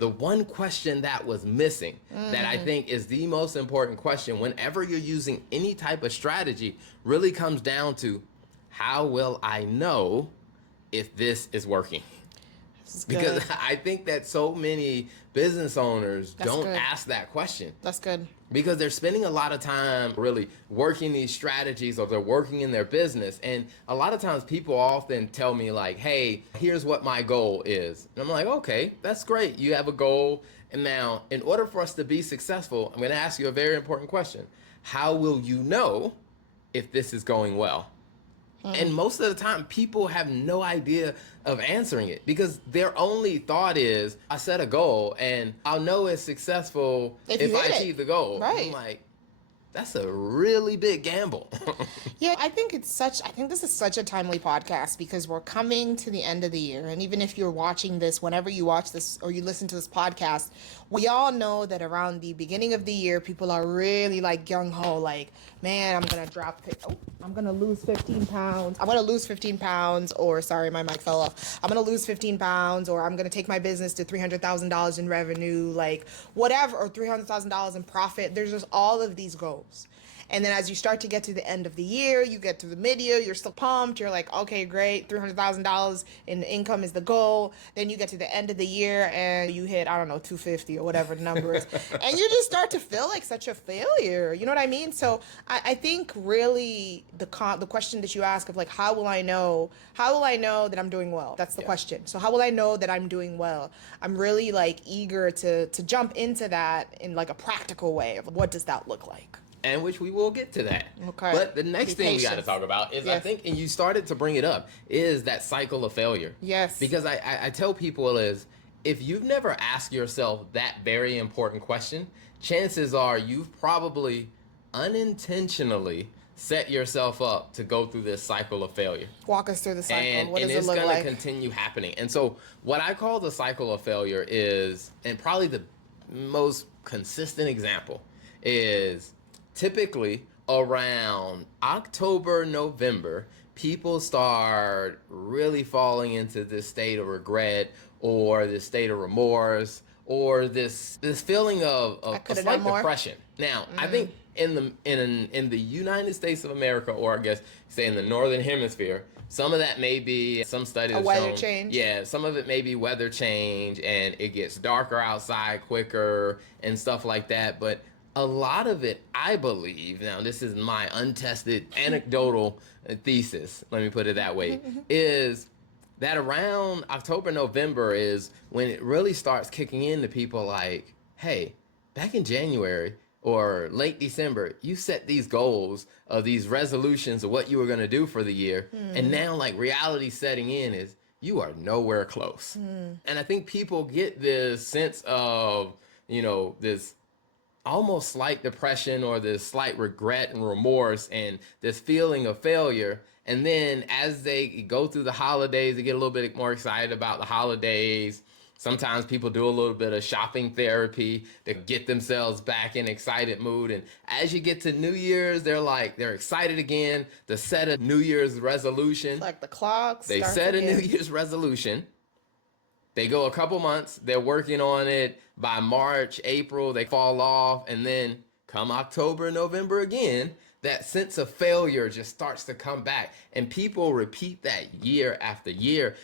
the one question that was missing that I think is the most important question whenever you're using any type of strategy really comes down to, how will I know if this is working? Because I think that so many business owners don't ask that question. That's good. Because they're spending a lot of time really working these strategies, or they're working in their business. And a lot of times people often tell me like, hey, here's what my goal is. And I'm like, okay, that's great. You have a goal. And now in order for us to be successful, I'm going to ask you a very important question. How will you know if this is going well? And most of the time, people have no idea of answering it, because their only thought is, I set a goal and I'll know it's successful if I achieve the goal. Right. I'm like, that's a really big gamble. Yeah, I think this is such a timely podcast, because we're coming to the end of the year. And even if you're watching this, whenever you watch this or you listen to this podcast, we all know that around the beginning of the year, people are really like gung ho, like, man, I'm going to lose 15 pounds. I'm going to lose 15 pounds, or sorry, my mic fell off. I'm going to lose 15 pounds, or I'm going to take my business to $300,000 in revenue, like whatever, or $300,000 in profit. There's just all of these goals. And then as you start to get to the end of the year, you get to the mid-year, you're still pumped. You're like, okay, great, $300,000 in income is the goal. Then you get to the end of the year and you hit, I don't know, 250 or whatever the number is. And you just start to feel like such a failure. You know what I mean? So I think really the question that you ask of like, how will I know that I'm doing well? That's the question. So how will I know that I'm doing well? I'm really like eager to jump into that in like a practical way of what does that look like? And which we will get to that. Okay. But the next thing we got to talk about is, I think, and you started to bring it up, is that cycle of failure. Yes. Because I tell people is, if you've never asked yourself that very important question, chances are you've probably unintentionally set yourself up to go through this cycle of failure. Walk us through the cycle. And, what does and it look like? it's going to continue happening. And so what I call the cycle of failure is, and probably the most consistent example is, typically around October, November, people start really falling into this state of regret, or this state of remorse, or this feeling of a slight depression. Now, I think in the United States of America, or I guess say in the Northern Hemisphere, some of that may be, some studies have weather shown, change. Yeah, some of it may be weather change, and it gets darker outside quicker and stuff like that. But a lot of it, I believe, now this is my untested anecdotal thesis, let me put it that way, is that around October, November is when it really starts kicking in to people like, hey, back in January or late December, you set these goals of these resolutions of what you were going to do for the year. And now like reality setting in is you are nowhere close. And I think people get this sense of, this almost slight depression, or this slight regret and remorse, and this feeling of failure. And then as they go through the holidays, they get a little bit more excited about the holidays. Sometimes people do a little bit of shopping therapy to get themselves back in excited mood. And as you get to New Year's, they're excited again to set a New Year's resolution. It's like the clock. They set a New Year's resolution. They go a couple months, they're working on it. By March, April, they fall off. And then come October, November again, that sense of failure just starts to come back. And people repeat that year after year.